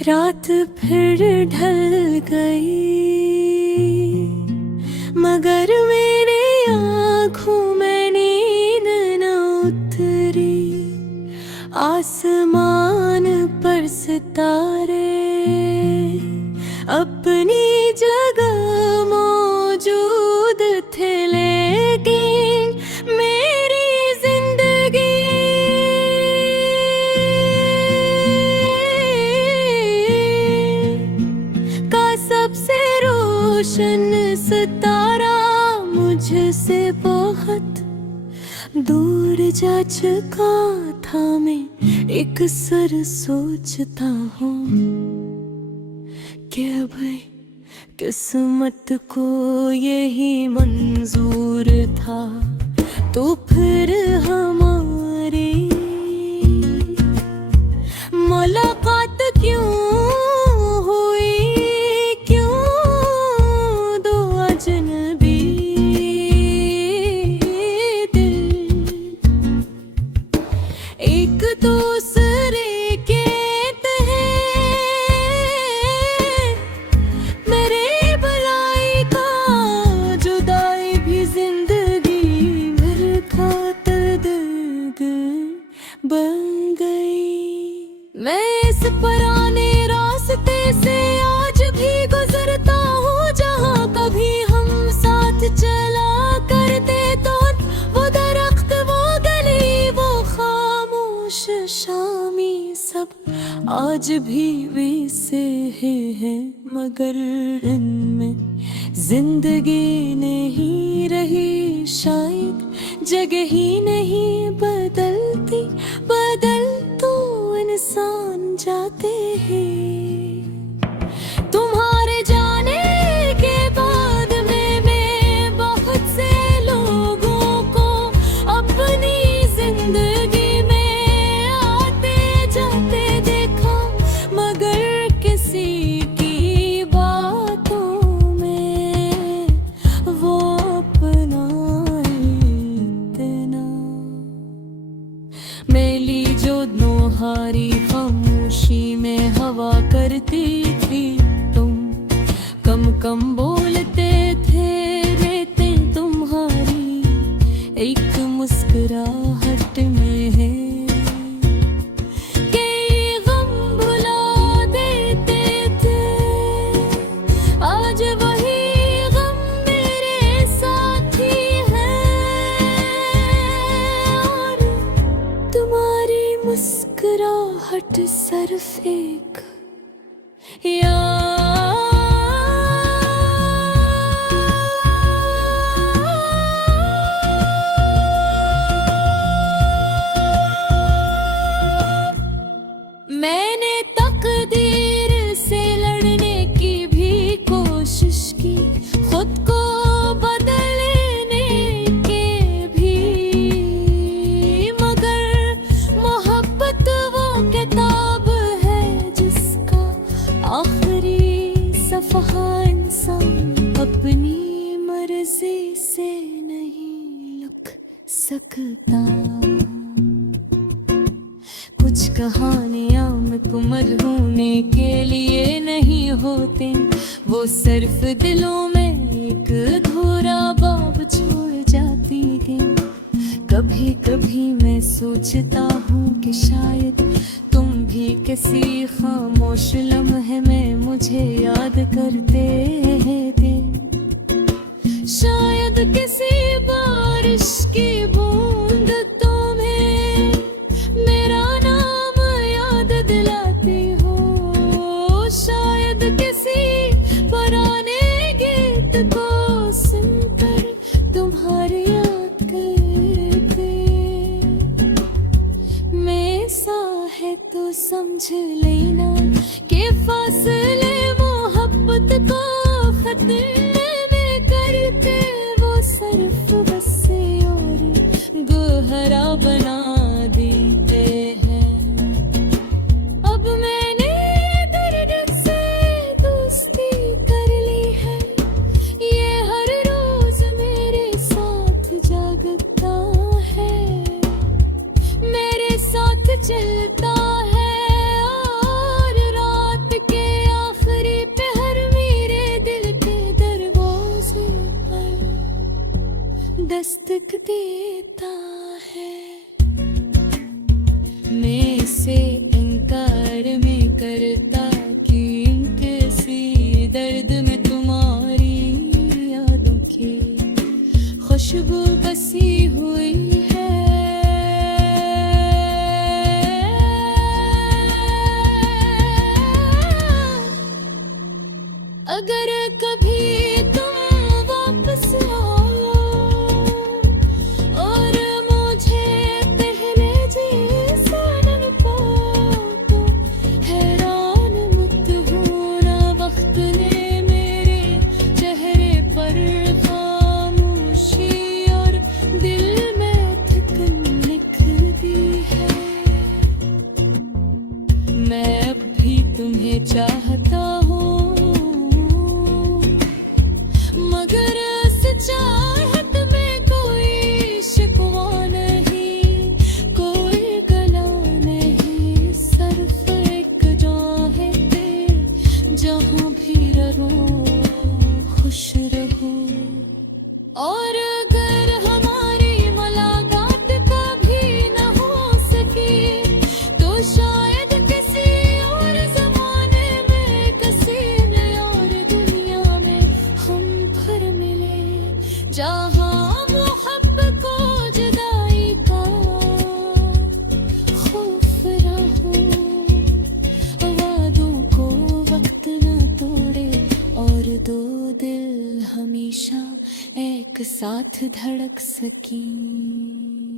रात फिर ढल गई, मगर मेरी आँखों में नींद न उतरी। आसमान पर सितारे अपनी जगह मौजूद थे, लेकिन मेरी जिंदगी का सबसे रोशन सितारा मुझसे बहुत दूर जा चुका था। मैं एक सर सोचता हूँ कि भाई किस्मत को यही मंजूर था, तो फिर हमारी मुलाकात क्यों हुई, क्यों दो अजनबी दिल एक दूसरे के तहे मेरे भलाई का जुदाई भी जिंदगी भर का दर्द बन गई। मैं इस पुराने रास्ते से आज भी गुजरता हूँ, जहाँ कभी हम साथ चला करते तो वो दरख्त, वो गली, वो खामोश शामी सब आज भी वैसे हैं, मगर इनमें जिंदगी नहीं रही। शायद जगह ही नहीं बदलती, बदल तो इंसान जाते हैं। तुम्हारे जाने के बाद में मैं बहुत से लोगों को अपनी जिंदगी में आते जाते देखा, मगर किसी की बातों में वो अपना इतना मैली जो नोहारी खामोशी में हवा करती थी। तुम कम कम बोलते थे, रहते तुम्हारी एक मुस्कुराहट में है कि गम भुला देते थे। आज वही गम मेरे साथी है, और तुम्हारी मुस्कुराहट सिर्फ एक मैंने तकदीर से लड़ने की भी कोशिश की, खुद को बदलने के भी, मगर मोहब्बत वो किताब है जिसका आखिरी सफ़हा इंसान अपनी मर्जी से नहीं लिख सकता। कुछ कहानियाँ मुकम्मल होने के लिए नहीं होते, वो सिर्फ दिलों में एक अधूरा बाब छोड़ जाती है। कभी कभी मैं सोचता हूँ कि शायद तुम भी किसी खामोश लम्हे में मुझे याद करते थे, शायद किसी बारिश की बूंद तुम्हें मेरा नाम याद दिलाती हो, शायद किसी पुराने गीत को सुनकर तुम्हारी याद करते। मैं सा है तो समझ लेना कि फासले मोहब्बत को खतरे में करके वो सिर्फ बस दस्तक देता है। मैं इसे इनकार में करता कि किसी दर्द में तुम्हारी यादों की खुशबू बसी हुई है। अगर कभी तुम वापस आओ और मुझे पहले जैसा न पाओ तो हैरान मत होना, वक्त ने मेरे चेहरे पर खामोशी और दिल में थकन लिख दी है। मैं अब भी तुम्हें चाहता हूँ, मगर इस चाहत में कोई शिकवा नहीं, कोई गला नहीं, सिर्फ एक चाहत है जहाँ भी रहो खुश रहो। और अगर हमारी मुलाकात कभी न हो सकी तो शायद किसी और ज़माने में, किसी नई और दुनिया में हम फिर मिले, जहाँ मोहब्बत को जुदाई का खौफ ना हो, वादों को वक्त ना तोड़े और दो दिल हमेशा एक साथ धड़क सकें।